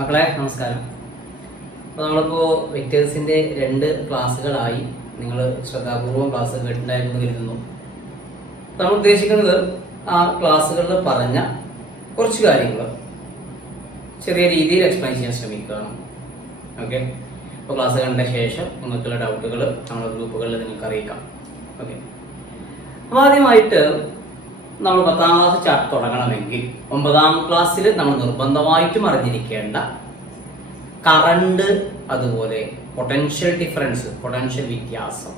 മക്കളെ നമസ്കാരം. അപ്പോൾ നമ്മളിപ്പോൾ വെക്ടേഴ്സിൻ്റെ 2 ക്ലാസ്സുകളായി നിങ്ങൾ ശ്രദ്ധാപൂർവം ക്ലാസ് കേട്ടിട്ടുണ്ടായിരുന്നു കരുതുന്നു. നമ്മൾ ഉദ്ദേശിക്കുന്നത് ആ ക്ലാസ്സുകളിൽ പറഞ്ഞ കുറച്ച് കാര്യങ്ങൾ ചെറിയ രീതിയിൽ എക്സ്പ്ലെയിൻ ചെയ്യാൻ ശ്രമിക്കുകയാണ്. ഓക്കെ, അപ്പോൾ ക്ലാസ് കണ്ട ശേഷം നിങ്ങൾക്കുള്ള ഡൗട്ടുകൾ നമ്മുടെ ഗ്രൂപ്പുകളിൽ നിങ്ങൾക്ക് അറിയിക്കാം. ഓക്കെ, അപ്പോൾ ആദ്യമായിട്ട് നമ്മൾ 10ാം ക്ലാസ് ചാർട്ട് തുടങ്ങണമെങ്കിൽ 9ാം ക്ലാസ്സിൽ നമ്മൾ നിർബന്ധമായിട്ടും അറിഞ്ഞിരിക്കേണ്ട കറണ്ട്, അതുപോലെ പൊട്ടൻഷ്യൽ ഡിഫറൻസ്, പൊട്ടൻഷ്യൽ വ്യത്യാസം,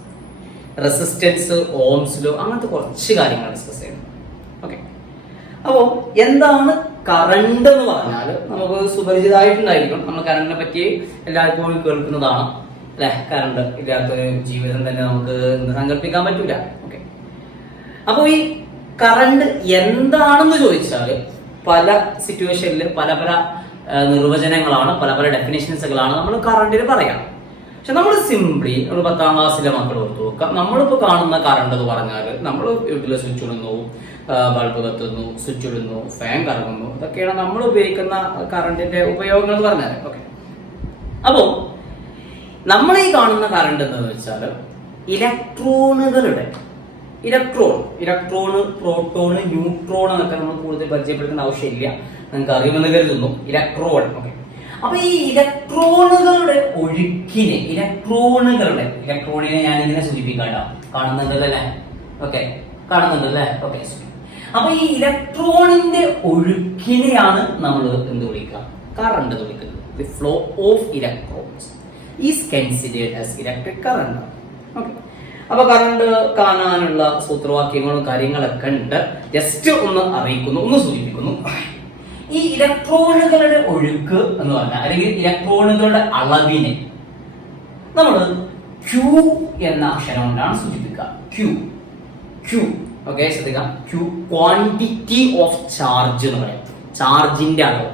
റെസിസ്റ്റൻസ്, ഓംസ് ലോ, അങ്ങനത്തെ കുറച്ച് കാര്യങ്ങൾ ഡിസ്കസ് ചെയ്യണം. ഓക്കെ, അപ്പോൾ എന്താണ് കറണ്ട് എന്ന് പറഞ്ഞാൽ നമുക്ക് സുപരിചിതമായിട്ടുണ്ടായിരിക്കും. നമ്മൾ കറണ്ടിനെ പറ്റി എല്ലായ്പ്പോഴും കേൾക്കുന്നതാണ് അല്ലെ. കറണ്ട് ഇല്ലാത്തൊരു ജീവിതം തന്നെ നമുക്ക് സങ്കല്പിക്കാൻ പറ്റൂല. ഓക്കെ, അപ്പോൾ ഈ കറണ്ട് എന്താണെന്ന് ചോദിച്ചാൽ പല സിറ്റുവേഷനിൽ പല പല നിർവചനങ്ങളാണ്, പല പല ഡെഫിനേഷൻസുകളാണ് നമ്മൾ കറണ്ടിന് പറയാം. പക്ഷെ നമ്മൾ സിംപ്ലി ഒരു 10ാം ക്ലാസ്സിലെ മക്കൾ ഓർത്ത് നോക്കാം. നമ്മളിപ്പോൾ കാണുന്ന കറണ്ട് എന്ന് പറഞ്ഞാൽ നമ്മൾ വീട്ടിൽ സ്വിച്ച് ഇടുന്നു, ബൾബ് കത്തുന്നു, സ്വിച്ച് ഇടുന്നു, ഫാൻ കറങ്ങുന്നു, ഇതൊക്കെയാണ് നമ്മൾ ഉപയോഗിക്കുന്ന കറണ്ടിന്റെ ഉപയോഗങ്ങൾ എന്ന് പറഞ്ഞാൽ. ഓക്കെ, അപ്പോൾ നമ്മൾ ഈ കാണുന്ന കറണ്ട് എന്ന് വെച്ചാൽ ഇലക്ട്രോണുകളുടെ ഇലക്ട്രോണ്, പ്രോട്ടോണ്, ന്യൂട്രോൺ എന്നൊക്കെ നമ്മൾ കൂടുതൽ പരിചയപ്പെടുത്തേണ്ട ആവശ്യമില്ല, നിങ്ങൾക്ക് അറിയുമെന്ന് കരുതുന്നു. ഇലക്ട്രോൺ. ഓക്കെ, അപ്പൊ ഈ ഇലക്ട്രോണുകളുടെ ഒഴുക്കിനെ ഞാനിങ്ങനെ സൂചിപ്പിക്കാട്ടോ. കാണുന്നുണ്ടല്ലേ? ഓക്കെ, കാണുന്നുണ്ടല്ലേ? ഓക്കെ, അപ്പൊ ഈ ഇലക്ട്രോണിന്റെ ഒഴുക്കിനെയാണ് നമ്മൾ എന്ത് വിളിക്കുക? കറണ്ട് എന്ന് വിളിക്കുന്നത്. The flow of electrons is considered as electric current. Okay, അപ്പൊ കറണ്ട് കാണാനുള്ള സൂത്രവാക്യങ്ങളും കാര്യങ്ങളൊക്കെ ഉണ്ട്. ജസ്റ്റ് ഒന്ന് അറിയിക്കുന്നു, ഒന്ന് സൂചിപ്പിക്കുന്നു. ഈ ഇലക്ട്രോണുകളുടെ ഒഴുക്ക് എന്ന് പറഞ്ഞാൽ, അല്ലെങ്കിൽ ഇലക്ട്രോണുകളുടെ അളവിനെ നമ്മൾ ക്യൂ എന്ന അക്ഷരം കൊണ്ടാണ് സൂചിപ്പിക്കുക. ക്യൂ. ഓക്കെ, ശ്രദ്ധിക്കാം. ക്യൂ ക്വാണ്ടിറ്റി ഓഫ് ചാർജ് എന്ന് പറയാം. ചാർജിന്റെ അളവ്.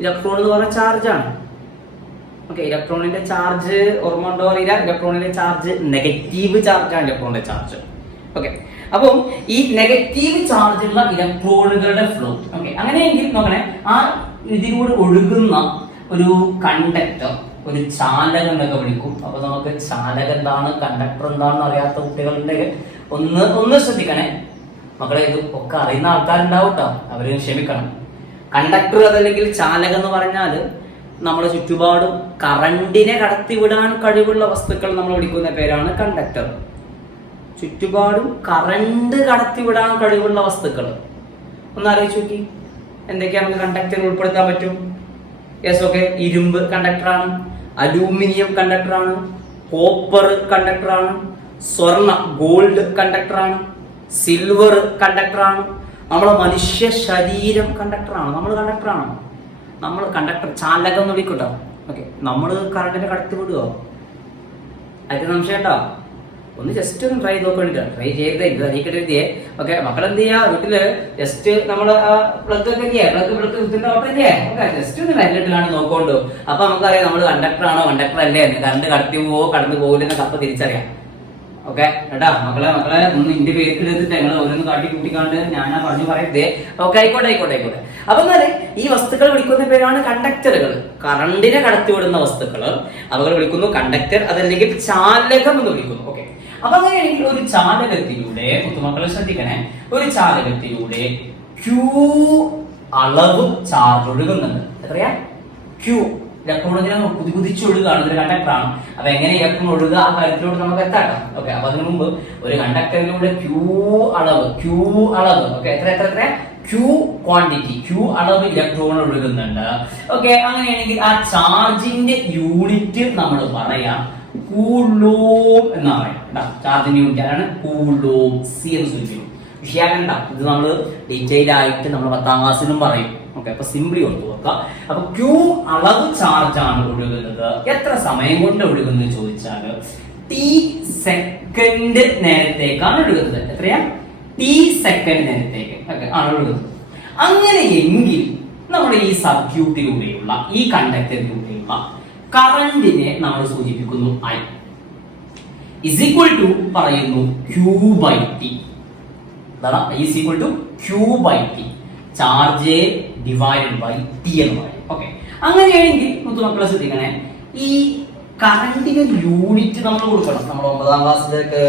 ഇലക്ട്രോൺ എന്ന് പറഞ്ഞാൽ ചാർജാണ്. ഓക്കെ, ഇലക്ട്രോണിന്റെ ചാർജ് ഓർമ്മ ഉണ്ടോ അറിയില്ല. ഇലക്ട്രോണിന്റെ ചാർജ് നെഗറ്റീവ് ചാർജാണ്. ഇലക്ട്രോണിന്റെ ചാർജ്. ഓക്കെ, അപ്പം ഈ നെഗറ്റീവ് ചാർജുള്ള ഇലക്ട്രോണുകളുടെ ഫ്ലോ. ഓക്കെ, അങ്ങനെയെങ്കിൽ നോക്കണേ, ആ ഇതിലൂടെ ഒഴുകുന്ന ഒരു കണ്ടക്ടർ, ഒരു ചാലകം എന്നൊക്കെ വിളിക്കും. അപ്പൊ നമുക്ക് ചാലകം എന്താണ്, കണ്ടക്ടർ എന്താണെന്ന് അറിയാത്ത കുട്ടികളുണ്ടെങ്കിൽ ഒന്ന് ശ്രദ്ധിക്കണേ മക്കളെ. ഇത് ഒക്കെ അറിയുന്ന ആൾക്കാരുണ്ടാവും കേട്ടോ, അവര് ക്ഷമിക്കണം. കണ്ടക്ടർ അതല്ലെങ്കിൽ ചാലകം എന്ന് പറഞ്ഞാൽ നമ്മുടെ ചുറ്റുപാടും കറണ്ടിനെ കടത്തിവിടാൻ കഴിവുള്ള വസ്തുക്കൾ നമ്മൾ വിളിക്കുന്ന പേരാണ് കണ്ടക്ടർ. ചുറ്റുപാടും കറണ്ട് കടത്തിവിടാൻ കഴിവുള്ള വസ്തുക്കൾ ഒന്ന് ആലോചിച്ച് നോക്കി. എന്തൊക്കെയാണ് നമുക്ക് കണ്ടക്ടർ ഉൾപ്പെടുത്താൻ പറ്റും? Yes, okay. ഇരുമ്പ് കണ്ടക്ടറാണ്, അലൂമിനിയം കണ്ടക്ടറാണ്, കോപ്പർ കണ്ടക്ടറാണ്, സ്വർണ്ണ ഗോൾഡ് കണ്ടക്ടറാണ്, സിൽവർ കണ്ടക്ടറാണ്, നമ്മളെ മനുഷ്യ ശരീരം കണ്ടക്ടറാണ്. നമ്മൾ കണ്ടക്ടറാണ്. നമ്മൾ കണ്ടക്ടർ, ചാലകം എന്ന് വിളിക്കട്ടോ. ഓക്കെ, നമ്മൾ കറണ്ടിനെ കടത്തിവിടുക? അതിന് സംശയം കേട്ടോ. ഒന്ന് ജസ്റ്റ് ഒന്ന് ട്രൈ നോക്കണ്ട, ട്രൈ ചെയ്തേ ഇത് അറിയിക്കട്ടെ. ഓക്കെ, മക്കളെന്ത് ചെയ്യാ, വീട്ടില് ജസ്റ്റ് നമ്മള് പ്ലഗ് ഒക്കെ ഇതിന്റെ ഓട്ടല്ലേ, ജസ്റ്റ് ഒന്ന് ലൈറ്റിലാണ് നോക്കോണ്ടു. അപ്പൊ നമുക്കറിയാം നമ്മൾ കണ്ടക്ടർ ആണോ കണ്ടക്ടർ അല്ലേ, കറണ്ട് കടത്തി പോവോ കടന്നു പോകില്ലെന്നൊക്കെ അപ്പൊ തിരിച്ചറിയാം. ഓക്കെ കേട്ടാ മക്കളെ ഒന്ന് ഇന്ത്യ പേരിലെടുത്തിട്ട് ഞങ്ങൾ ഓരോന്ന് കാട്ടി കൂട്ടിക്കാണ്ട് ഞാനാ പറഞ്ഞു പറയരുതേ. ഓക്കെ, ആയിക്കോട്ടെ. അപ്പൊ എന്നാല് ഈ വസ്തുക്കൾ വിളിക്കുന്ന പേരാണ് കണ്ടക്ടറുകൾ. കറണ്ടിനെ കടത്തിവിടുന്ന വസ്തുക്കൾ അവകൾ വിളിക്കുന്നു കണ്ടക്ടർ, അതല്ലെങ്കിൽ ചാലകം എന്ന് വിളിക്കുന്നു. ഓക്കെ, അപ്പൊ അങ്ങനെയാണെങ്കിൽ ഒരു ചാലകത്തിലൂടെ, മുത്തുമക്കളെ ശ്രദ്ധിക്കണേ, ഒരു ചാലകത്തിലൂടെ ക്യൂ അളവ് ചാർജ് ഒഴുകുന്നുണ്ട്. എത്രയാ? ക്യൂ. ഇലക്ട്രോണിനെ കുതിച്ചൊഴുകാണ്, ഒരു കണ്ടക്ടറാണ്. അപ്പൊ എങ്ങനെ ഇലക്ട്രോൺ ഒഴുകുക, ആ കാര്യത്തിലൂടെ നമുക്ക് എത്താക്കാം. ഓക്കെ, അപ്പൊ അതിനു മുമ്പ് ഒരു കണ്ടക്ടറിലൂടെ ക്യൂ അളവ് ഓക്കെ, എത്ര ക്യൂ ക്വാണ്ടിറ്റി, ക്യൂ അളവ് ഇലക്ട്രോൺ ഒഴുകുന്നുണ്ട്. ഓക്കെ, അങ്ങനെയാണെങ്കിൽ ആ ചാർജിന്റെ യൂണിറ്റ് നമ്മൾ പറയാം കൂളോം എന്നാണ് പറയാം. ചാർജിന്റെ യൂണിറ്റ് ആരാണ്? കൂളോം. സി എന്ന് സൂചിപ്പിക്കും. വിഷയാകണ്ട, ഇത് നമ്മൾ ഡീറ്റെയിൽ ആയിട്ട് നമ്മൾ 10ാം ക്ലാസ്സിലും പറയും. ഓക്കെ, അപ്പൊ സിംപ്ലി ഓർത്ത് നോക്കാം. അപ്പൊ ക്യൂ അളവ് ചാർജാണ് ഒഴുകുന്നത്. എത്ര സമയം കൊണ്ട് ഒഴുകുന്നത് ചോദിച്ചാൽ ടി സെക്കൻഡ് നേരത്തേക്കാണ് ഒഴുകുന്നത്. എത്രയാ? ടി സെക്കൻഡ് നേരത്തേക്ക് ആണ് ഒഴുകുന്നത്. അങ്ങനെയെങ്കിൽ നമ്മുടെ ഈ സർക്യൂട്ടിലൂടെയുള്ള, ഈ കണ്ടക്ടറിലൂടെയുള്ള കറണ്ടിനെ നമ്മൾ സൂചിപ്പിക്കുന്നു I is equal to പറയുന്നു Q by T. അതാണ് I is equal to Q by T. Charge divided by T എന്ന് പറയും. ഓക്കെ, അങ്ങനെയാണെങ്കിൽ മുത്തുമക്കളെ ശ്രദ്ധിക്കണേ, ഈ കറണ്ടിന് യൂണിറ്റ് നമ്മൾ കൊടുക്കണം. നമ്മൾ 9ാം ക്ലാസ്സിലേക്ക്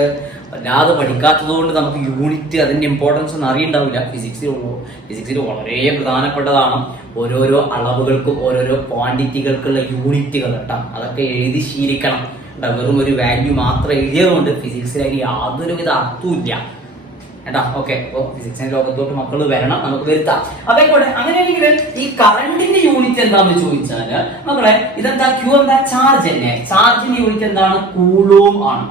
വല്ലാതെ പഠിക്കാത്തത് കൊണ്ട് നമുക്ക് യൂണിറ്റ് അതിന്റെ ഇമ്പോർട്ടൻസ് ഒന്നും അറിയണ്ടാവില്ല. ഫിസിക്സിൽ വളരെ പ്രധാനപ്പെട്ടതാണ്. ഓരോരോ അളവുകൾക്കും ഓരോരോ ക്വാണ്ടിറ്റികൾക്കുള്ള യൂണിറ്റുകൾ കേട്ടോ, അതൊക്കെ എഴുതി ശീലിക്കണം. വെറും ഒരു വാല്യൂ മാത്രം എഴുതിയതുകൊണ്ട് ഫിസിക്സിലേക്ക് യാതൊരുവിധ അർത്ഥമില്ല കേട്ടാ. ഓക്കെ, അപ്പൊ ഫിസിക്സിന്റെ ലോകത്തോട്ട് മക്കൾ വരണം, നമുക്ക് വരുത്താം. അതേപോലെ അങ്ങനെയാണെങ്കിൽ ഈ കറണ്ടിന്റെ യൂണിറ്റ് എന്താണെന്ന് ചോദിച്ചാല് മക്കളെ ഇതെന്താ, ക്യൂ എന്താ, ചാർജ് തന്നെ. ചാർജിന്റെ യൂണിറ്റ് എന്താണ്, കൂളോം ആണ്.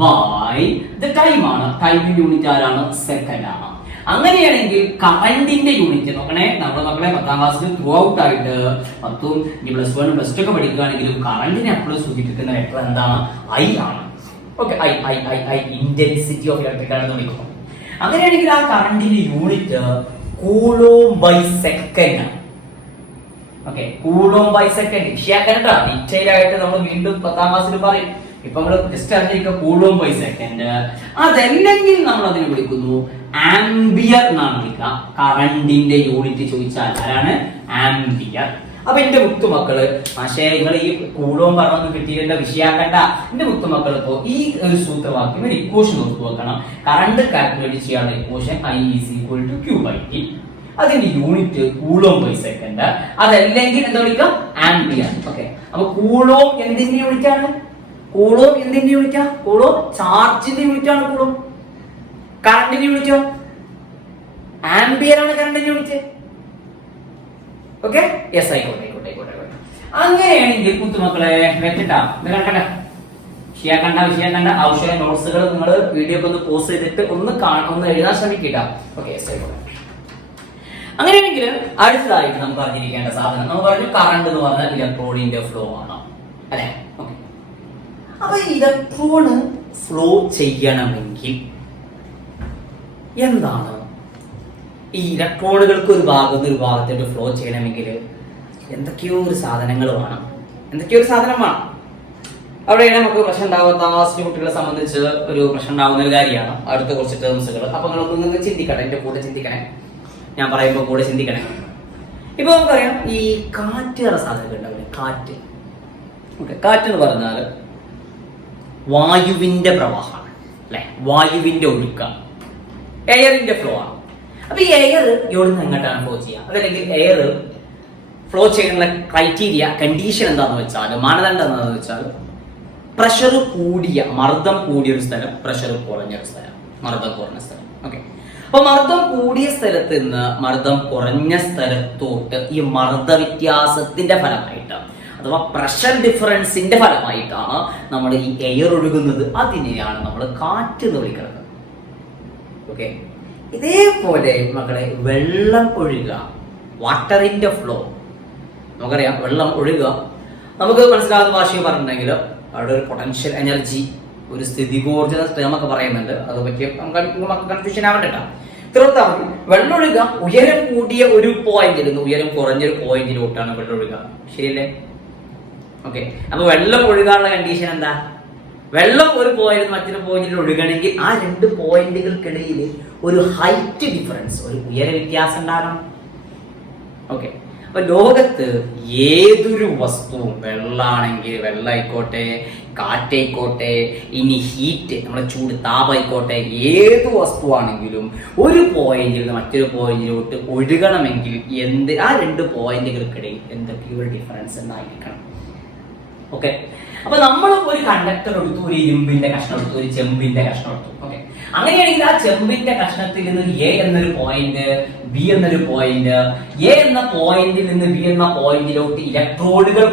ബൈ ദ ടൈം ആണ്. ടൈമിന്റെ യൂണിറ്റ് ആരാണ്, സെക്കൻഡ് ആണ്. അങ്ങനെയാണെങ്കിൽ കറണ്ടിന്റെ യൂണിറ്റ് നോക്കണേ, നമ്മുടെ മക്കളെ 10ാം ക്ലാസ്സിൽ ത്രൂ ഔട്ട് ആയിട്ട് 10ഉം +1 +2 ഒക്കെ പഠിക്കുകയാണെങ്കിലും കറണ്ടിനെ എപ്പോഴും സൂചിപ്പിക്കുന്ന വെക്ടർ എന്താണ്, ഐ ആണ്. Okay, I intensity of electric current എന്ന് വിളിക്കുന്നു. അങ്ങനെയാണെങ്കിൽ ആ കറണ്ടിന്റെ unit coulomb by second. Okay, coulomb by second വിഷയാക്കണ്ട, ഡീറ്റെയിൽ ആയിട്ട് നമ്മൾ വീണ്ടും 10ാം ക്ലാസ്സിൽ പറയും. ഇപ്പൊ നമ്മൾ ജസ്റ്റ് അറിഞ്ഞിരിക്കുക കൂളോം ബൈ സെക്കൻഡ്. അതല്ലെങ്കിൽ നമ്മൾ അതിനെ വിളിക്കുന്നു ആംബിയർ എന്നാണ് വിളിക്കുക. കറണ്ടിന്റെ യൂണിറ്റ് ചോദിച്ചാൽ ആരാണ്, ആംബിയർ. അപ്പൊ എന്റെ മുത്തുമക്കള്, പക്ഷേ നിങ്ങൾ ഈ കൂളോം പറഞ്ഞു കിട്ടിയേണ്ട വിഷയാക്കണ്ട. എന്റെ മുത്തുമക്കൾ ഇപ്പോ ഈ ഒരു സൂത്രവാക്യം, ഒരു ഇക്വേഷൻ നോക്കി വെക്കണം. കറണ്ട് കാൽക്കുലേറ്റ് ചെയ്യാനുള്ള ഇക്വേഷൻ I = Q/T. അതിന്റെ യൂണിറ്റ് കൂളോം ബൈ സെക്കൻഡ്. അതല്ലെങ്കിൽ എന്താ വിളിക്കാം, ആംബിയർ. ഓക്കെ, അപ്പൊ കൂളോം എന്തിന്റെ യൂണിറ്റ് ആണ്, കൂളോം എന്തിന്റെ യൂണിറ്റാ, കൂളോം ചാർജിന്റെ യൂണിറ്റ് ആണ്. കൂളോം കറണ്ടിന്റെ യൂണിറ്റോ, ആംബിയർ ആണ് കറണ്ടിന്റെ യൂണിറ്റ്. ഓക്കെ, യെസ്, ആയിക്കോട്ടെ. അങ്ങനെയാണെങ്കിൽ കുത്തുമക്കളെ വെക്കട്ടാ, ഇത് കണ്ടണ്ട, വിഷയാക്കണ്ട. ആവശ്യമായ നോട്ട്സുകൾ നിങ്ങൾ വീഡിയോ ഒന്ന് പോസ്റ്റ് ചെയ്തിട്ട് ഒന്ന് എഴുതാൻ ശ്രമിക്കുക. ഓക്കെ, യെസ്, ആയിക്കോട്ടെ. അങ്ങനെയാണെങ്കിൽ അടുത്തതായിട്ട് നമുക്ക് അറിഞ്ഞിരിക്കേണ്ട സാധനം, നമ്മൾ പറഞ്ഞു കറണ്ട് എന്ന് പറഞ്ഞാൽ ഇലക്ട്രോണിന്റെ ഫ്ലോ ആണ് അല്ലെ. ഓക്കെ, അപ്പൊ ഇലക്ട്രോണ് ഫ്ലോ ചെയ്യണമെങ്കിൽ എന്താണ്, ഈ ഇലക്ട്രോണുകൾക്ക് ഒരു ഭാഗത്തോട്ട് ഫ്ലോ ചെയ്യണമെങ്കിൽ എന്തൊക്കെയോ ഒരു സാധനങ്ങൾ വേണം. എന്തൊക്കെയോ ഒരു സാധനം വേണം. അവിടെയാണ് നമുക്ക് പ്രശ്നം ഉണ്ടാവുക. താമസിച്ച കുട്ടികളെ സംബന്ധിച്ച് ഒരു പ്രശ്നം ഉണ്ടാകുന്ന ഒരു കാര്യമാണ് അടുത്ത കുറച്ച് ടേംസുകൾ. അപ്പൊ നിങ്ങളൊന്ന് ചിന്തിക്കട്ടെ, എന്റെ കൂടെ ചിന്തിക്കണേ, ഞാൻ പറയുമ്പോൾ കൂടെ ചിന്തിക്കണേ. ഇപ്പൊ നമുക്കറിയാം ഈ കാറ്റ് എന്ന സാധനം ഉണ്ടാവില്ലേ, കാറ്റ്. ഓക്കെ, കാറ്റ് എന്ന് പറഞ്ഞാൽ വായുവിന്റെ പ്രവാഹമാണ് അല്ലെ, വായുവിന്റെ ഒഴുക്കാണ്, എയറിന്റെ ഫ്ലോ ആണ്. അപ്പൊ ഈ എയർ ഇവിടെ നിന്ന് എങ്ങോട്ടാണ് ഫ്ലോ ചെയ്യുക, അതല്ലെങ്കിൽ എയർ ഫ്ലോ ചെയ്യുന്ന ക്രൈറ്റീരിയ, കണ്ടീഷൻ എന്താണെന്ന് വെച്ചാൽ, മാനദണ്ഡം എന്താണെന്ന് വെച്ചാൽ പ്രഷർ കൂടിയ, മർദ്ദം കൂടിയ ഒരു സ്ഥലം, പ്രഷർ കുറഞ്ഞ ഒരു സ്ഥലം, മർദ്ദം കുറഞ്ഞ സ്ഥലം. ഓക്കെ, അപ്പൊ മർദ്ദം കൂടിയ സ്ഥലത്ത് നിന്ന് മർദ്ദം കുറഞ്ഞ സ്ഥലത്തോട്ട് ഈ മർദ്ദ വ്യത്യാസത്തിന്റെ ഫലമായിട്ട് അഥവാ പ്രഷർ ഡിഫറൻസിന്റെ ഫലമായിട്ടാണ് നമ്മൾ ഈ എയർ ഒഴുകുന്നത്. അതിനെയാണ് നമ്മൾ കാറ്റ് എന്ന് വിളിക്കുന്നത്. ഓക്കെ, ഇതേപോലെ മക്കളെ വെള്ളം ഒഴുകുക, വാട്ടറിന്റെ ഫ്ലോ, നമുക്കറിയാം വെള്ളം ഒഴുകുക, നമുക്ക് മനസ്സിലാകുന്ന ഭാഷയിൽ പറഞ്ഞിട്ടുണ്ടെങ്കിൽ അവിടെ ഒരു പൊട്ടൻഷ്യൽ എനർജി, ഒരു സ്ഥിതികോർജ്ജ ടേമൊക്കെ പറയുന്നുണ്ട്. അത് പറ്റിയ നമുക്ക് കൺഫ്യൂഷൻ ആവണ്ട. തിരുവനന്തപുരം വെള്ളം ഒഴുകുക ഉയരം കൂടിയ ഒരു പോയിന്റിൽ നിന്ന് ഉയരം കുറഞ്ഞൊരു പോയിന്റിലോട്ടാണ് വെള്ളം ഒഴുകുക. ശരിയല്ലേ? ഓക്കെ, അപ്പൊ വെള്ളം ഒഴുകാനുള്ള കണ്ടീഷൻ എന്താ, വെള്ളം ഒരു പോയിന്റ് മറ്റൊരു പോയിന്റിൽ ഒഴുകണമെങ്കിൽ ആ രണ്ട് പോയിന്റുകൾക്കിടയിൽ ഒരു ഹൈറ്റ് ഡിഫറൻസ്, ഒരു ഉയര വ്യത്യാസം ഉണ്ടാകണം. ഓക്കെ, അപ്പൊ ലോകത്ത് ഏതൊരു വസ്തുവും, വെള്ളാണെങ്കിൽ വെള്ളമായിക്കോട്ടെ, കാറ്റായിക്കോട്ടെ, ഇനി ഹീറ്റ് നമ്മുടെ ചൂട് താപമായിക്കോട്ടെ, ഏത് വസ്തുവാണെങ്കിലും ഒരു പോയിന്റിൽ നിന്ന് മറ്റൊരു പോയിന്റിലോട്ട് ഒഴുകണമെങ്കിൽ ആ രണ്ട് പോയിന്റുകൾക്കിടയിൽ എന്തൊക്കെയോ ഒരു ഡിഫറൻസ് ഉണ്ടായിരിക്കണം. ഓക്കെ, അപ്പൊ നമ്മൾ ഒരു കണ്ടക്ടർ എടുത്തു, ഒരു ഇരുമ്പിന്റെ കഷ്ണം എടുത്തു, ഒരു ചെമ്പിന്റെ കഷ്ണം എടുത്തു. ഓക്കെ, അങ്ങനെയാണെങ്കിൽ ആ ചെമ്പിന്റെ കഷ്ണത്തിൽ നിന്ന് എ എന്നൊരു പോയിന്റ്, ബി എന്നൊരു പോയിന്റ്, എ എന്ന പോയിന്റിൽ നിന്ന് ബി എന്ന പോയിന്റിലോട്ട് ഇലക്ട്രോണുകൾ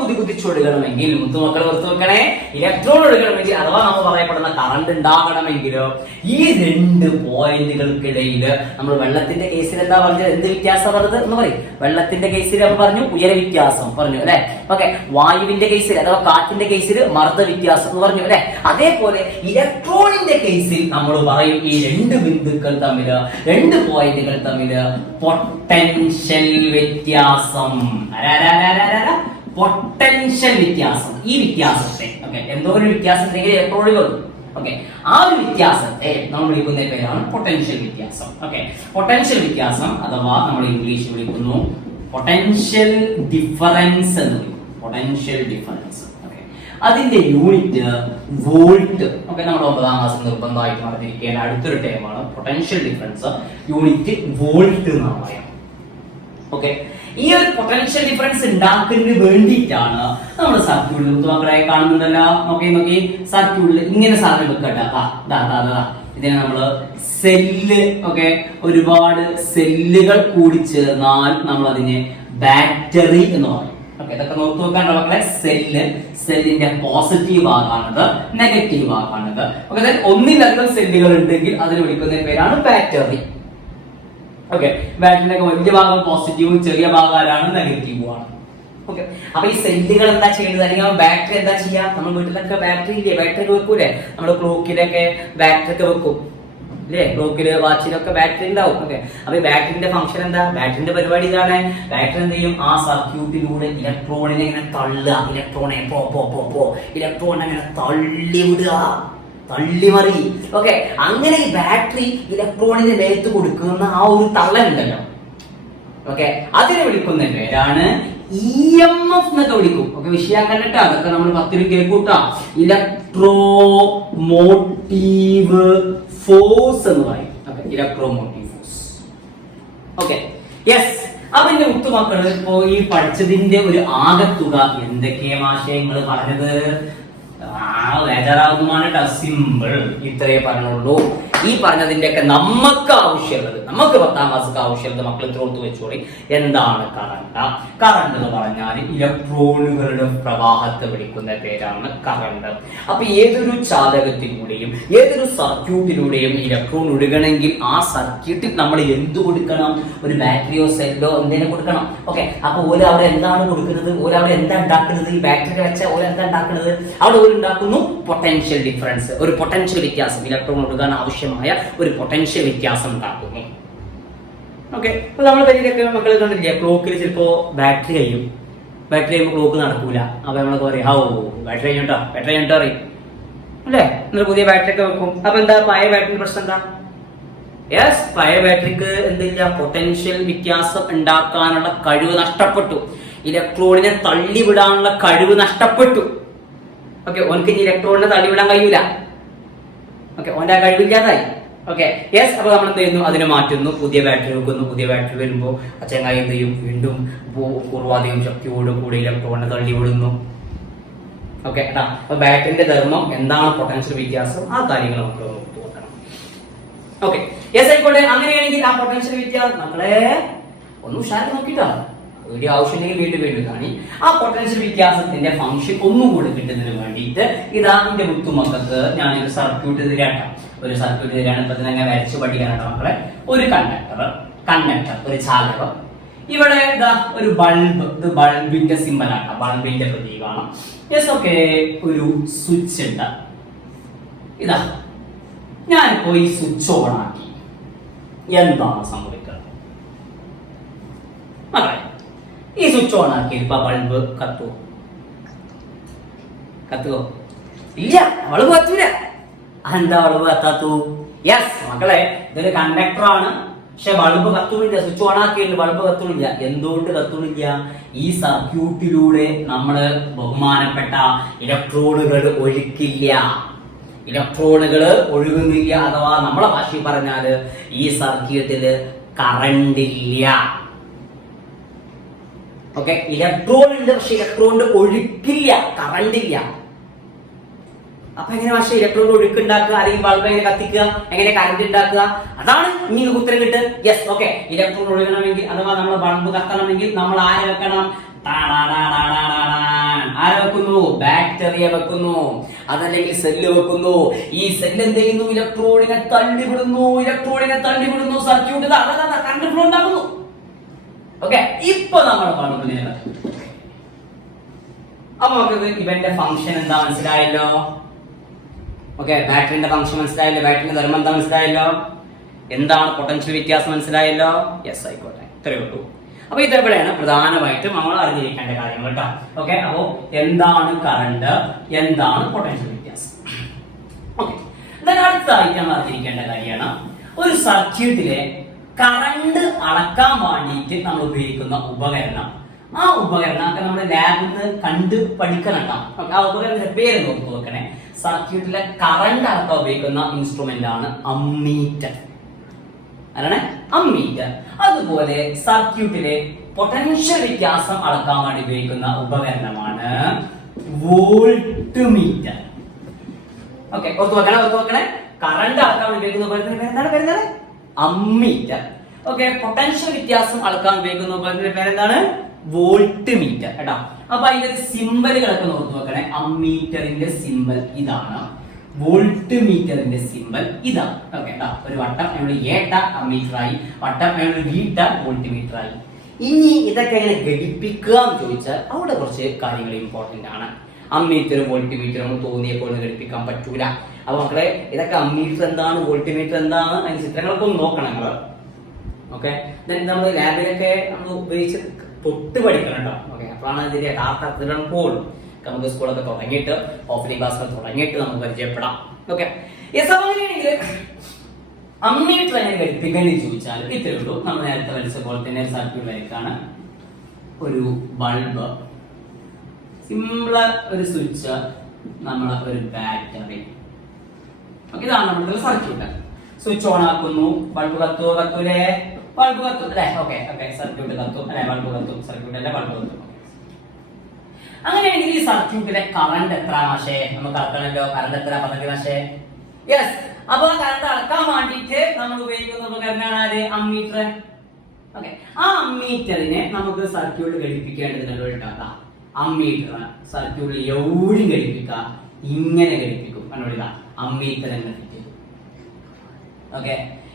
കുതികുതിച്ചൊഴുകണമെങ്കിൽ മുത്തുമക്കൾ ഓർത്തു വെക്കണേ, ഇലക്ട്രോൺ ഒഴുകണമെങ്കിൽ അഥവാ നമ്മൾ പറയപ്പെടുന്ന കറണ്ട് ഉണ്ടാകണമെങ്കിൽ ഈ രണ്ട് പോയിന്റുകൾക്കിടയിൽ, നമ്മൾ വെള്ളത്തിന്റെ കേസിൽ എന്താ പറഞ്ഞത്, എന്ത് വ്യത്യാസം പറഞ്ഞത് എന്ന് പറയും. വെള്ളത്തിന്റെ കേസിൽ നമ്മൾ പറഞ്ഞു ഉയര വ്യത്യാസം പറഞ്ഞു അല്ലെ. ഓക്കെ, വായുവിന്റെ കേസിൽ അഥവാ കാറ്റിന്റെ കേസിൽ മർദ്ദ വ്യത്യാസം എന്ന് പറഞ്ഞു അല്ലെ. അതേപോലെ ഇലക്ട്രോണിന്റെ കേസിൽ നമ്മൾ പറയും ഈ രണ്ട് ബിന്ദുക്കൾ തമ്മിൽ, രണ്ട് പോയിന്റുകൾ തമ്മിൽ പൊട്ടൻഷ്യൽ വ്യത്യാസം, പൊട്ടൻഷ്യൽ വ്യത്യാസം. ഈ വ്യത്യാസത്തെ എന്തോ ഒരു വ്യത്യാസം ഉണ്ടെങ്കിൽ ഇലക്ട്രോണുകൾ ഓക്കെ, ആ ഒരു വ്യത്യാസത്തെ നമ്മൾ വിളിക്കുന്ന പേരാണ് പൊട്ടൻഷ്യൽ വ്യത്യാസം. ഓക്കെ, പൊട്ടൻഷ്യൽ വ്യത്യാസം അഥവാ നമ്മൾ ഇംഗ്ലീഷ് വിളിക്കുന്നു പൊട്ടൻഷ്യൽ ഡിഫറൻസ് എന്ന് വിളിക്കും. Potential difference. ഓക്കെ, അതിന്റെ യൂണിറ്റ് വോൾട്ട്. ഓക്കെ, നമ്മൾ 9ാം ക്ലാസ്സിൽ നിർബന്ധമായിട്ട് അറിഞ്ഞിരിക്കേണ്ട അടുത്തൊരു ടേമാണ് പൊട്ടൻഷ്യൽ ഡിഫറൻസ്. യൂണിറ്റ് വോൾട്ട് എന്നാണ് പറയാം. ഓക്കെ, ഈ ഒരു പൊട്ടൻഷ്യൽ ഡിഫറൻസ് ഉണ്ടാക്കുന്നതിന് വേണ്ടിയിട്ടാണ് നമ്മൾ സർക്യൂട്ടിൽ മക്കളായി കാണുന്നുണ്ടല്ലോ. നോക്കി സർക്യൂട്ടിൽ ഇങ്ങനെ സാധനം വെക്കട്ടെ. ഇതിനെ നമ്മള് സെല്ല്. ഓക്കെ, ഒരുപാട് സെല്ലുകൾ കൂടി ചേർന്നാൽ നമ്മൾ അതിനെ ബാറ്ററി എന്ന് പറയും. ഓക്കെ, ഇതൊക്കെ നോക്കാനുള്ള മക്കളെ സെല്ലിന്റെ പോസിറ്റീവ് ഭാഗമാണത്, നെഗറ്റീവ് ഭാഗമാണത്. ഓക്കെ, ഒന്നിലധികം സെല്ലുകൾ ഉണ്ടെങ്കിൽ അതിന് വിളിക്കുന്ന പേരാണ് ബാറ്ററി. ഓക്കെ, ബാറ്ററിന്റെ വലിയ ഭാഗം പോസിറ്റീവും ചെറിയ ഭാഗം ആരാണ് നെഗറ്റീവും ആണ്. ഓക്കെ, അപ്പൊ ഈ സെല്ലുകൾ എന്താ ചെയ്യുന്നത്, അല്ലെങ്കിൽ ബാറ്ററി എന്താ ചെയ്യാ? നമ്മൾ വീട്ടിലൊക്കെ ബാറ്ററി ഇല്ലേ, ബാറ്ററി വെക്കൂലേ? നമ്മുടെ ക്ലോക്കിലൊക്കെ ബാറ്ററി ഒക്കെ വെക്കും അല്ലേ? ക്ലോക്കില് വാച്ചിലൊക്കെ ബാറ്ററി ഉണ്ടാവും. ഓക്കെ, അപ്പൊ ഈ ബാറ്ററിന്റെ ഫംഗ്ഷൻ എന്താ? ബാറ്ററിന്റെ പരിപാടി ഇതാണ്. ബാറ്ററി എന്ത് ചെയ്യും? ആ സർക്യൂട്ടിലൂടെ ഇലക്ട്രോണിനെ ഇങ്ങനെ തള്ളുക. ഇലക്ട്രോണെ ഇലക്ട്രോണിനെ അങ്ങനെ തള്ളി വിടുക, തള്ളിമറി. ഓക്കെ, അങ്ങനെ ഈ ബാറ്ററി ഇലക്ട്രോണിന്റെ മേത്ത് കൊടുക്കുന്ന ആ ഒരു തള്ളലുണ്ടല്ലോ. ഓക്കെ, അതിനെ വിളിക്കുന്ന പേരാണ് EMF എന്നൊക്കെ വിളിക്കും. ഓക്കെ, വിഷയാക്കണ്ട, അതൊക്കെ നമ്മൾ 10 കേൾക്കൂട്ടാ. ഇലക്ട്രോ മോട്ടീവ് ഫോഴ്സ് എന്ന് പറയും. Okay, electro motive force. Okay, yes. അവന്റെ മുത്തുമക്കള് ഇപ്പോ ഈ പഠിച്ചതിന്റെ ഒരു ആകത്തുക എന്തൊക്കെയാണ് ആശയങ്ങൾ പറഞ്ഞത്? വേദാറാവുന്നതാണ്. സിമ്പിൾ, ഇത്രയേ പറഞ്ഞുള്ളൂ. ഈ പറഞ്ഞതിന്റെ ഒക്കെ നമുക്ക് ആവശ്യമുള്ളത്, നമുക്ക് 10ാം ക്ലാസ്സിൽ ആവശ്യമുള്ളത് മക്കൾ തോർത്തു വെച്ചോളി. എന്താണ് കറണ്ട്? കറണ്ട് എന്ന് പറഞ്ഞാൽ ഇലക്ട്രോണുകളുടെ പ്രവാഹത്തെ വിളിക്കുന്ന പേരാണ് കറണ്ട്. അപ്പൊ ഏതൊരു ചാലകത്തിലൂടെയും ഏതൊരു സർക്യൂട്ടിലൂടെയും ഇലക്ട്രോൺ ഒഴുകണമെങ്കിൽ ആ സർക്യൂട്ടിൽ നമ്മൾ എന്ത് കൊടുക്കണം? ഒരു ബാറ്ററിയോ സെല്ലോ എന്തെങ്കിലും കൊടുക്കണം. ഓക്കെ, അപ്പൊ ഓല അവിടെ എന്താണ് കൊടുക്കുന്നത്? ഓല അവിടെ എന്താ ഉണ്ടാക്കുന്നത്? ഈ ബാറ്ററി വെച്ച ഓല എന്താ ഉണ്ടാക്കുന്നത്? അവിടെ ഓല ഉണ്ടാക്കുന്നു പൊട്ടൻഷ്യൽ ഡിഫറൻസ്, ഒരു പൊട്ടൻഷ്യൽ വ്യത്യാസം. ഇലക്ട്രോൺ ഒഴുകാൻ ആവശ്യമായ ഒരു പൊട്ടൻഷ്യൽ വ്യത്യാസം ഉണ്ടാക്കുന്നു. ഓക്കെ, അപ്പൊ നമ്മൾ വലിയൊക്കെ മക്കൾ കണ്ടില്ലേ, ക്ലോക്കിൽ ചിലപ്പോ ബാറ്ററി കഴിയും. ബാറ്ററി കഴിയുമ്പോൾ ക്ലോക്ക് നടക്കൂല. അപ്പൊ നമ്മളൊക്കെ പറയും, ബാറ്ററി കഴിഞ്ഞോട്ടോ, ബാറ്ററി കഴിഞ്ഞിട്ടോ അറിയും അല്ലേ? എന്നിട്ട് പുതിയ ബാറ്ററി ഒക്കെ വെക്കും. അപ്പൊ എന്താ പഴയ ബാറ്ററിന്റെ പ്രശ്നം എന്താ? യെസ്, പഴയ ബാറ്ററിക്ക് എന്തില്ല? പൊട്ടൻഷ്യൽ വ്യത്യാസം ഉണ്ടാക്കാനുള്ള കഴിവ് നഷ്ടപ്പെട്ടു. ഇലക്ട്രോണിനെ തള്ളിവിടാനുള്ള കഴിവ് നഷ്ടപ്പെട്ടു. ഓക്കെ, ഓനക്ക് ഇനി ഇലക്ട്രോണിനെ തള്ളിവിടാൻ കഴിയൂല. ഓക്കെ, ഓന്റെ ആ കഴിവില്ലാതായി. Okay, yes. അപ്പൊ നമ്മൾ എന്ത് ചെയ്യുന്നു? അതിനെ മാറ്റുന്നു, പുതിയ ബാറ്ററി വെക്കുന്നു. പുതിയ ബാറ്ററി വരുമ്പോൾ അച്ചങ്ങായി എന്ത് ചെയ്യും? വീണ്ടും പൂർവാധികം ശക്തിയോട് കൂടി ഇലക്ട്രോണിനെ തള്ളിവിടുന്നു. ഓക്കെ കേട്ടാ. അപ്പൊ ബാറ്ററിന്റെ ധർമ്മം എന്താണ്? പൊട്ടൻഷ്യൽ വ്യത്യാസം. ആ കാര്യങ്ങൾ നമുക്ക് നോക്കണം. ഓക്കെ, യെസ് ആയിക്കോട്ടെ. അങ്ങനെയാണെങ്കിൽ ആ പൊട്ടൻഷ്യൽ വ്യത്യാസം നമ്മളെ ഒന്ന് ഉഷാരി നോക്കിയിട്ടാണ് വീഡിയോ ആവശ്യമുണ്ടെങ്കിൽ വീണ്ടും കാണി. ആ പൊട്ടൻഷ്യൽ വ്യത്യാസത്തിന്റെ ഫംഗ്ഷൻ ഒന്നുകൂടി കിട്ടുന്നതിന് വേണ്ടിയിട്ട് ഇതാ എന്റെ മുത്തുമക്കൾക്ക് ഞാനൊരു സർക്യൂട്ട് തരാട്ടോ. ഒരു സർക്യൂട്ട് തരാണ്. ഇപ്പൊ തന്നെ വരച്ച് പഠിക്കാനാണ് മക്കളെ. ഒരു കണ്ടക്ടർ, ഒരു ചാലകം. ഇവിടെ ഇതാ ഒരു ബൾബ്. ഇത് ബൾബിന്റെ സിമ്പലാണ്, ബൾബിന്റെ പ്രതീകമാണ്. Yes, okay. ഒരു സ്വിച്ച് ഉണ്ട്. ഇതാ ഞാനിപ്പോ ഈ സ്വിച്ച് ഓൺ ആക്കി. എന്താണ് സംഭവിക്കുന്നത് മക്കളെ? ഈ സ്വിച്ച് ഓൺ ആക്കി ഇപ്പൊ ബൾബ് കത്തുവോ? ഇല്ല, ബൾബ് കത്തൂല. എന്താ ബൾബ് കത്താത്തു? യെസ് മക്കളെ, ഇതൊരു കണ്ടക്ടറാണ്. പക്ഷെ ബൾബ് കത്തുന്നില്ല. സ്വിച്ച് ഓൺ ആക്കിയിട്ട് ബൾബ് കത്തുന്നില്ല. എന്തുകൊണ്ട് കത്തുന്നില്ല? ഈ സർക്യൂട്ടിലൂടെ നമ്മള് ബഹുമാനപ്പെട്ട ഇലക്ട്രോണുകൾ ഒഴുക്കില്ല. ഇലക്ട്രോണുകൾ ഒഴുകുന്നില്ല. അഥവാ നമ്മളെ ഭാഷയിൽ പറഞ്ഞാല് ഈ സർക്യൂട്ടില് കറണ്ട് ഇല്ല. ഓക്കെ, ഇലക്ട്രോൺ ഉണ്ട്, പക്ഷെ ഇലക്ട്രോണിന്റെ ഒഴുക്കില്ല, കറണ്ട് ഇല്ല. അപ്പൊ എങ്ങനെ പക്ഷേ ഇലക്ട്രോൺ ഒഴുക്കുണ്ടാക്കുക, അല്ലെങ്കിൽ ബൾബ് എങ്ങനെ കത്തിക്കുക, എങ്ങനെ കറണ്ട് ഉണ്ടാക്കുക? അതാണ് ഇനി ഉത്തരം കിട്ടുക. Yes, okay. ഇലക്ട്രോൺ ഒഴുകണമെങ്കിൽ അഥവാ നമ്മൾ ബൾബ് കത്തണമെങ്കിൽ നമ്മൾ ആരെ വെക്കണം? ആരെ വെക്കുന്നു? ബാറ്ററിയെ വെക്കുന്നു, അതല്ലെങ്കിൽ സെല്ല് വെക്കുന്നു. ഈ സെല്ല് എന്ത് ചെയ്യുന്നു? ഇലക്ട്രോണിനെ തള്ളിവിടുന്നു. സർക്യൂട്ട് കറണ്ട് ഫ്ലോ ഉണ്ടാക്കുന്നു. ഓക്കെ, ഇപ്പൊ നമ്മൾ കാണുന്നതിനെ അപ്പൊ നമുക്ക് ഇവന്റെ ഫംഗ്ഷൻ എന്താ മനസ്സിലായല്ലോ. ഓക്കെ, ബാറ്ററിന്റെ ഫംഗ്ഷൻ മനസ്സിലായല്ലോ. ബാറ്ററിന്റെ ധർമ്മം എന്താ മനസ്സിലായല്ലോ. എന്താണ് പൊട്ടൻഷ്യൽ വ്യത്യാസം മനസ്സിലായല്ലോ. യെസ് ആയിക്കോട്ടെ, ഇത്രയേ ഉള്ളൂ. അപ്പൊ ഇതെവിടെയാണ് പ്രധാനമായിട്ടും നമ്മൾ അറിഞ്ഞിരിക്കേണ്ട കാര്യങ്ങൾ കേട്ടോ. ഓക്കെ, അപ്പോ എന്താണ് കറണ്ട്, എന്താണ് പൊട്ടൻഷ്യൽ വ്യത്യാസം. ഓക്കെ. അടുത്തതായിട്ട് നമ്മൾ അറിഞ്ഞിരിക്കേണ്ട കാര്യമാണ് ഒരു സർക്യൂട്ടിലെ കറണ്ട് അളക്കാൻ വേണ്ടിയിട്ട് നമ്മൾ ഉപയോഗിക്കുന്ന ഉപകരണം. ആ ഉപകരണം ഒക്കെ നമ്മുടെ ലാബിൽ നിന്ന് കണ്ട് പഠിക്കണം. ആ ഉപകരണത്തിന്റെ പേര് നോക്കണേ. സർക്യൂട്ടിലെ കറണ്ട് അളക്കാൻ ഉപയോഗിക്കുന്ന ഇൻസ്ട്രുമെന്റ് ആണ് അമ്മീറ്റർ. അതാണ് അമ്മീറ്റർ. അതുപോലെ സർക്യൂട്ടിലെ പൊട്ടൻഷ്യൽ വ്യത്യാസം അളക്കാൻ വേണ്ടി ഉപയോഗിക്കുന്ന ഉപകരണമാണ് വോൾട്ട് മീറ്റർ. ഓക്കെ, ഓർത്ത് വെക്കണേ. കറണ്ട് അളക്കാൻ വേണ്ടി ഉപയോഗിക്കുന്ന ഉപകരണത്തിന്റെ പേരെന്താണ്? പേരെന്താണ്? അമ്മീറ്റർ. ഓക്കെ, പൊട്ടൻഷ്യൽ വ്യത്യാസം അളക്കാൻ ഉപയോഗിക്കുന്ന ഉപകരണത്തിന്റെ പേരെന്താണ്? Volt meter. കേട്ടോ, അപ്പൊ അതിന്റെ സിമ്പലുകളൊക്കെ നോക്കി നോക്കണേ. അമ്മീറ്ററിന്റെ സിമ്പൽ ഇതാണ്, വോൾട്ട് മീറ്ററിന്റെ സിമ്പൽ ഇതാണ്. ഓക്കെ, ഒരു വട്ടം ഏട്ട അമ്മീറ്ററായി, വട്ടം വീട്ട വോൾട്ട് മീറ്ററായി. ഇനി ഇതൊക്കെ എങ്ങനെ ഘടിപ്പിക്കുക എന്ന് ചോദിച്ചാൽ അവിടെ കുറച്ച് കാര്യങ്ങൾ ഇമ്പോർട്ടന്റ് ആണ്. അമ്മീറ്ററും വോൾട്ട് മീറ്ററും തോന്നിയപ്പോൾ ഘടിപ്പിക്കാൻ പറ്റൂല. അപ്പൊ മക്കളെ, ഇതൊക്കെ അമ്മീറ്റർ എന്താണ്, വോൾട്ട് മീറ്റർ എന്താണ്, അതിന്റെ ചിത്രങ്ങളൊക്കെ ഒന്ന് നോക്കണം നിങ്ങൾ. ഓക്കെ, നമ്മൾ ലാബിലൊക്കെ നമ്മൾ ഉപയോഗിച്ച് തൊട്ട് പഠിക്കണം കേട്ടോ. ഓക്കെ, അപ്പോഴാണ് ഇതിന്റെ യഥാർത്ഥത്തിലാണ് പോകുള്ളൂ. നമുക്ക് സ്കൂളൊക്കെ തുടങ്ങിയിട്ട് ഓഫ്ലൈൻ ക്ലാസ്സുകൾ തുടങ്ങിയിട്ട് നമുക്ക് പരിചയപ്പെടാം. ഓക്കെ, അങ്ങനെയാണെങ്കിൽ അമ്മീറ്റർ എങ്ങനെ ഘടിപ്പിക്കേണ്ടി ചോദിച്ചാൽ ഇത്രയേ ഉള്ളൂ. നമ്മൾ നേരത്തെ വരച്ച പോലെ തന്നെ ഒരു സർക്യൂട്ട് വരയ്ക്കാണ്. ഒരു ബൾബ്, സിമ്പിള് ഒരു സ്വിച്ച്, നമ്മളെ ഒരു ബാറ്ററി. ഓക്കെ, ഇതാണ് നമ്മുടെ സർക്യൂട്ട്. സ്വിച്ച് ഓൺ ആക്കുന്നു, ബൾബ് കത്തൂലേ? ബൾബ് കത്തും അല്ലെ? ഓക്കെ, സർക്യൂട്ട് കത്തും അല്ലെ? ബൾബ് കത്തും, സർക്യൂട്ട് അല്ലെ? ബൾബ് കത്തും. അങ്ങനെയാണെങ്കിൽ ഈ സർക്യൂട്ടിലെ കറണ്ട് എത്ര മാഷേ? നമുക്ക് അളക്കണല്ലോ. കറണ്ട് എത്ര? 12 മാഷേ. യെസ്. അപ്പൊ കറണ്ട് അളക്കാൻ വേണ്ടിയിട്ട് നമ്മൾ ഉപയോഗിക്കുന്ന ഉപകരണമാണ് അമ്മീറ്റർ. ഓക്കെ, ആ അമ്മീറ്ററിനെ നമുക്ക് സർക്യൂട്ട് ഘടിപ്പിക്കേണ്ടതുണ്ട്. അമ്മീറ്റർ സർക്യൂട്ടിൽ എവിടെയും ഘടിപ്പിക്കാം. ഇങ്ങനെ ഘടിപ്പിക്കും. കണ്ടോളിതാ, അമ്മീറ്റർ എന്ന് ഫിറ്റ് ചെയ്തു. Okay,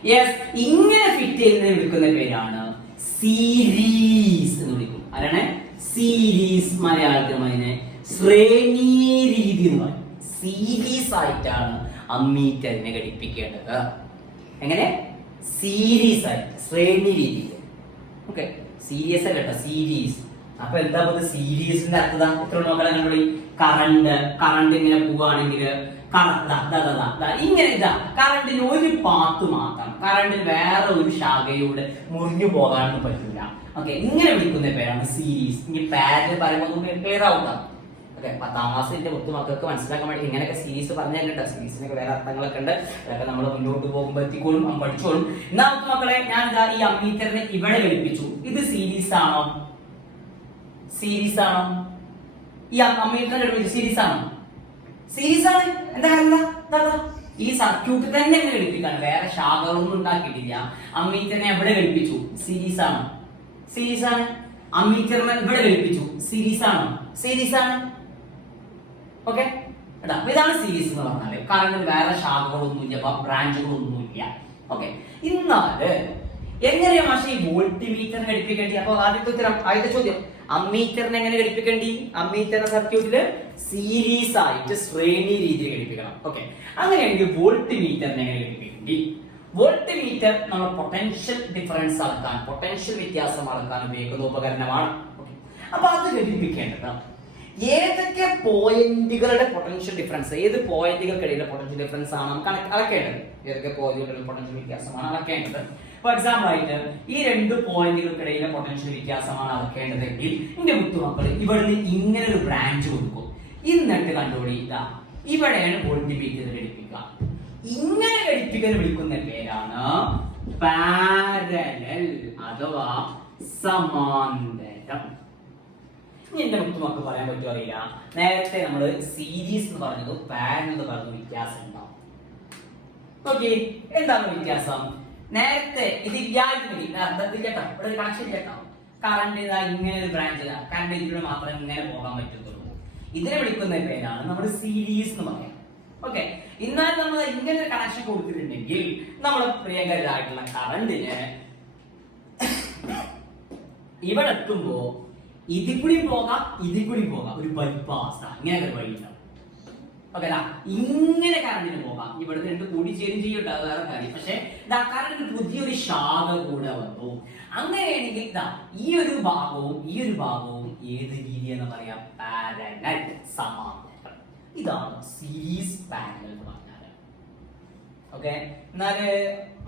yes. ഇങ്ങനെ ഫിറ്റ് ചെയ്യുന്നതിനെ വിളിക്കുന്ന പേരാണ് സീരീസ് എന്ന് വിളിക്കും. ആരാണ്? സീരീസ്. മലയാളത്തിൽ അതിനെ ശ്രേണി രീതി എന്ന് പറയും. സീരീസ് ആയിട്ടാണ് അമ്മീറ്ററിനെ ഘടിപ്പിക്കേണ്ടത്. എങ്ങനെ? സീരീസ് ആയിട്ട്, ശ്രേണി രീതിയിൽ. ഓക്കെ, സീരീസ് അല്ല കേട്ടോ, സീരീസ്. അപ്പൊ എന്താ സീരീസിന്റെ അർത്ഥം എത്ര നോക്കണം? കണ്ടോളി, കറണ്ട് ഇങ്ങനെ പോവുകയാണെങ്കിൽ ഇങ്ങനെ കറണ്ടിന് ഒരു പാത്ത് മാത്രം, കറണ്ടിന് വേറെ ഒരു ശാഖയിലൂടെ മുറിഞ്ഞു പോകാനൊന്നും പറ്റില്ല. ഓക്കെ, ഇങ്ങനെ വിളിക്കുന്ന പേരാണ് സീരീസ്. ഇനി പാരലൽ പറയുമ്പോൾ ക്ലിയർ ആവുക. ഓക്കെ, 10ാം ക്ലാസ്സിന്റെ ഒത്തു മക്കൾക്ക് മനസ്സിലാക്കാൻ വേണ്ടി ഇങ്ങനെയൊക്കെ സീരീസ് പറഞ്ഞു തന്നിട്ടുണ്ട്. സീരീസിനൊക്കെ വേറെ അർത്ഥങ്ങളൊക്കെ ഉണ്ട്. അതൊക്കെ നമ്മൾ മുന്നോട്ട് പോകുമ്പോൾ എത്തിക്കോളും, പഠിച്ചോളും. എന്നാ മക്കളെ, ഞാൻ ഈ അമ്മീറ്ററിനെ ഇവിടെ ഘടിപ്പിച്ചു. ഇത് സീരീസ് ആണോ? സീരീസ് ആണോ? ഈ അമ്മീറ്ററിനെ ഘടിപ്പിച്ചു സീരീസ് ആണോ? സീരീസ് ആണ്. എന്താ കാര്യം? ഈ സർക്യൂട്ട് തന്നെ ഘടിപ്പിക്കാണ്, വേറെ ശാഖകളൊന്നും ഉണ്ടാക്കിയിട്ടില്ല. അമ്മീറ്ററിനെ എവിടെ ഘടിപ്പിച്ചു? സീരീസ് ആണ്. സീരീസ് ആണ്. അമ്മീറ്ററിനെ ഇവിടെ ഘടിപ്പിച്ചു. സീരീസ് ആണോ? സീരീസ് ആണ്. ഓക്കെ, ഇതാണ് സീരീസ് എന്ന് പറഞ്ഞാല്. കാരണം വേറെ ശാഖകളൊന്നുമില്ല, ബ്രാഞ്ചുകളൊന്നുമില്ല. ഓക്കെ, ഇന്നാല് എങ്ങനെയാ മാഷെ ഈ വോൾട്ട് മീറ്ററിനെ ഘടിപ്പിക്കേണ്ടി? അപ്പൊ ആദ്യത്തെ ചോദ്യം, അമ്മീറ്ററിനെ എങ്ങനെ ഘടിപ്പിക്കേണ്ടി? അമ്മീറ്ററിന്റെ സർക്യൂട്ടില് സീരീസ് ആയിട്ട് ശ്രേണി രീതിയിൽ ഘടിപ്പിക്കണം. ഓക്കെ, അങ്ങനെയാണെങ്കിൽ വോൾട്ട് മീറ്ററിനെ എങ്ങനെ ഘടിപ്പിക്കേണ്ടി? വോൾട്ട് മീറ്റർ നമ്മൾ പൊട്ടൻഷ്യൽ ഡിഫറൻസ് അളക്കാൻ, പൊട്ടൻഷ്യൽ വ്യത്യാസം അളക്കാൻ ഉപയോഗിക്കുന്ന ഉപകരണമാണ്. അപ്പൊ അത് ഘടിപ്പിക്കേണ്ടത് ഏതൊക്കെ പോയിന്റുകളുടെ പൊട്ടൻഷ്യൽ ഡിഫറൻസ്, ഏത് പോയിന്റുകൾക്കിടയിലെ പൊട്ടൻഷ്യൽ ഡിഫറൻസ് ആണ് നമുക്ക് അളക്കേണ്ടത്? ഏതൊക്കെ പോയിന്റുകളുടെ പൊട്ടൻഷ്യൽ വ്യത്യാസമാണ് അളക്കേണ്ടത്? ഫോർ എക്സാമ്പിൾ ആയിട്ട് ഈ 2 പോയിന്റുകൾക്കിടയിലെ പൊട്ടൻഷ്യൽ വ്യത്യാസമാണ് അളക്കേണ്ടതെങ്കിൽ എന്റെ മുത്തുമക്കൾ ഇവിടുന്ന് ഇങ്ങനെ ഒരു ബ്രാഞ്ച് കൊടുക്കും. എന്നിട്ട് കണ്ടുപിടിക്കുക, ഇവിടെയാണ് വോൾട്ട് മീറ്റർ ഘടിപ്പിക്കുക. ഇങ്ങനെ ഘടിപ്പിക്കാൻ വിളിക്കുന്ന പേരാണ് പാരലൽ അഥവാ സമാന്തരം. എന്റെ മുത്തുമക്കൾ പറയാൻ പറ്റുമോ അറിയില്ല. നേരത്തെ നമ്മൾ സീരീസ് എന്ന് പറഞ്ഞത് പാരലൽ എന്ന് പറഞ്ഞ വ്യത്യാസം ഉണ്ടാവും. ഓക്കെ, എന്താണ് വ്യത്യാസം? നേരത്തെ ഇതില്ലായിരുന്നു, ഇവിടെ ഒരു കണക്ഷൻ കേട്ടോ. കറണ്ട് ഇങ്ങനെ ഒരു ബ്രാഞ്ച്, കറണ്ട് ഇതിലൂടെ മാത്രമേ ഇങ്ങനെ പോകാൻ പറ്റത്തുള്ളൂ. ഇതിനെ വിളിക്കുന്ന പേരാണ് നമ്മൾ സീരീസ് എന്ന് പറയാം. ഓക്കെ, എന്നാൽ നമ്മൾ ഇങ്ങനെ കണക്ഷൻ കൊടുത്തിട്ടുണ്ടെങ്കിൽ നമ്മുടെ പ്രിയങ്കരായിട്ടുള്ള കറണ്ടിന് ഇവിടെ എത്തുമ്പോ ഇതിൽ കൂടി പോകാം, ഇതിൽ കൂടി പോകാം, ഒരു ബൈപ്പാസ് ഇങ്ങനെ ഒരു വഴി ഉണ്ടാവും. ഓക്കെ, ഇങ്ങനെ കറണ്ടിന് പോകാം. ഇവിടുന്ന് 2 കൂടി ചേരും ചെയ്യട്ടെ, അത് വേറെ കാര്യം. പക്ഷെ കറണ്ടിന് പുതിയൊരു ശാഖ കൂടെ വന്നു. അങ്ങനെയാണെങ്കിൽ ഈ ഒരു ഭാഗവും ഈ ഒരു ഭാഗവും ഏത് രീതി എന്ന് പറയാം? പാരലൽ, സമാന്തരം. ഇതാണ് സീരീസ് പാരലൽ എന്ന് പറഞ്ഞാൽ. ഓക്കെ, എന്നാല്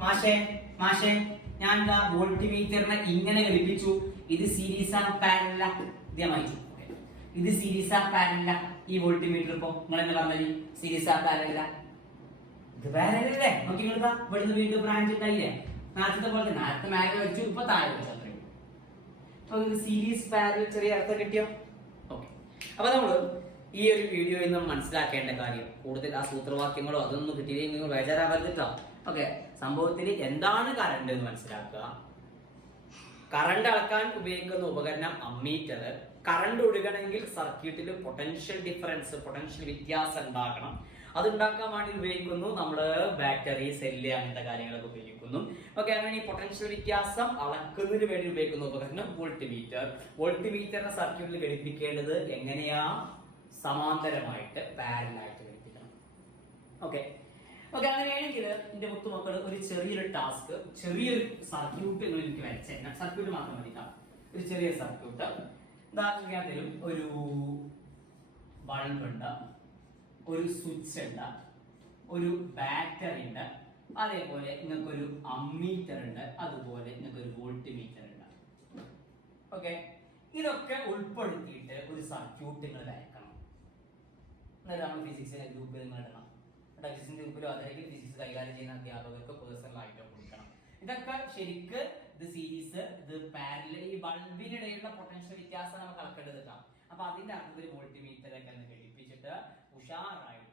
മാഷേ മാഷേ ഞാൻ എന്താ വോൾട്ട്മീറ്ററിനെ ഇങ്ങനെ ഘടിപ്പിച്ചു. ഇത് സീരീസ് ആ പാരലൽ ഇത് ഞാൻ വായിച്ചു. ഇത് സീരീസ് ആ പാരലൽ ഈ വോൾട്ട്മീറ്റർ ഇപ്പൊ നിങ്ങൾ എന്താ പറഞ്ഞത് സീരീസ് ആ പാരലൽ ഇത് പാരലൽ അല്ലേ? നോക്കി നിങ്ങൾക്കാ ഇവിടുന്ന് വീണ്ടും ബ്രാഞ്ച് ഉണ്ടായില്ലേ? നേരത്തെ പോലെ നേരത്തെ മേലെ വെച്ചു ഇപ്പൊ താഴെ വെച്ചു അത്രയും. അപ്പൊ സീരീസ് പാരലൽ ചെറിയ അർത്ഥം കിട്ടിയോ? ഓക്കെ, അപ്പൊ നമ്മള് ഈ ഒരു വീഡിയോയിൽ നമ്മൾ മനസ്സിലാക്കേണ്ട കാര്യം കൂടുതൽ ആ സൂത്രവാക്യങ്ങളോ അതൊന്നും കിട്ടിയില്ലെങ്കിൽ നിങ്ങൾ ബേജാറാവരുതിട്ടോ. ഓക്കെ, സംഭവത്തിൽ എന്താണ് കറണ്ട് എന്ന് മനസ്സിലാക്കുക. കറണ്ട് അളക്കാൻ ഉപയോഗിക്കുന്ന ഉപകരണം അമ്മീറ്റർ. കറണ്ട് ഒഴുകണമെങ്കിൽ സർക്യൂട്ടിൽ പൊട്ടൻഷ്യൽ ഡിഫറൻസ് പൊട്ടൻഷ്യൽ വ്യത്യാസം ഉണ്ടാക്കണം. അതുണ്ടാക്കാൻ വേണ്ടി ഉപയോഗിക്കുന്നു നമ്മള് ബാറ്ററി സെല്ല് അങ്ങനത്തെ കാര്യങ്ങളൊക്കെ ഉപയോഗിക്കുന്നു. ഓക്കെ, അങ്ങനെ ഈ പൊട്ടൻഷ്യൽ വ്യത്യാസം അളക്കുന്നതിന് വേണ്ടി ഉപയോഗിക്കുന്ന ഉപകരണം വോൾട്ട്മീറ്റർ. വോൾട്ട്മീറ്ററിനെ സർക്യൂട്ടിൽ ഘടിപ്പിക്കേണ്ടത് എങ്ങനെയാ? സമാന്തരമായിട്ട് പാരലലായിട്ട് ഘടിപ്പിക്കണം. ഓക്കെ ഓക്കെ, അങ്ങനെയാണെങ്കിൽ എന്റെ മുത്തുമക്കൾ ഒരു ചെറിയൊരു ടാസ്ക്, ചെറിയൊരു സർക്യൂട്ട് എനിക്ക് വരച്ച സർക്യൂട്ട് മാത്രം മതിക്കാം. ഒരു ചെറിയ സർക്യൂട്ട് ഞാൻ തരും. ഒരു ബൾബ് ഉണ്ട്, ഒരു സ്വിച്ച് ഉണ്ട്, ഒരു ബാറ്ററി ഉണ്ട്, അതേപോലെ നിങ്ങൾക്കൊരു അമ്മീറ്റർ ഉണ്ട്, അതുപോലെ നിങ്ങൾക്ക് ഒരു വോൾട്ട് മീറ്റർ ഉണ്ട്. ഓക്കെ, ഇതൊക്കെ ഉൾപ്പെടുത്തിയിട്ട് ഒരു സർക്യൂട്ട് നിങ്ങൾ വരക്കണം. എന്നാലും നമ്മൾ ഫിസിക്സിന്റെ ഗ്രൂപ്പിൽ നിങ്ങൾ ഇടണം. ഫിസിക്സിന്റെ ഗ്രൂപ്പിലോ അതായത് ഫിസിക്സ് കൈകാര്യം ചെയ്യുന്ന അധ്യാപകർക്ക് പേഴ്സണൽ ആയിട്ട് കൊടുക്കണം. ഇതൊക്കെ ശരിക്ക് ഇത് സീരീസ്, ഇത് പാരലൽ, ഈ ബൾബിനിടയിലുള്ള പൊട്ടൻഷ്യൽ വ്യത്യാസം നമുക്ക് അളക്കേണ്ടത്. അപ്പൊ അതിന്റെ അർത്ഥത്തിൽ വോൾട്ട്മീറ്റർ ഒക്കെ ഘടിപ്പിച്ചിട്ട് ഉഷാറായിട്ട്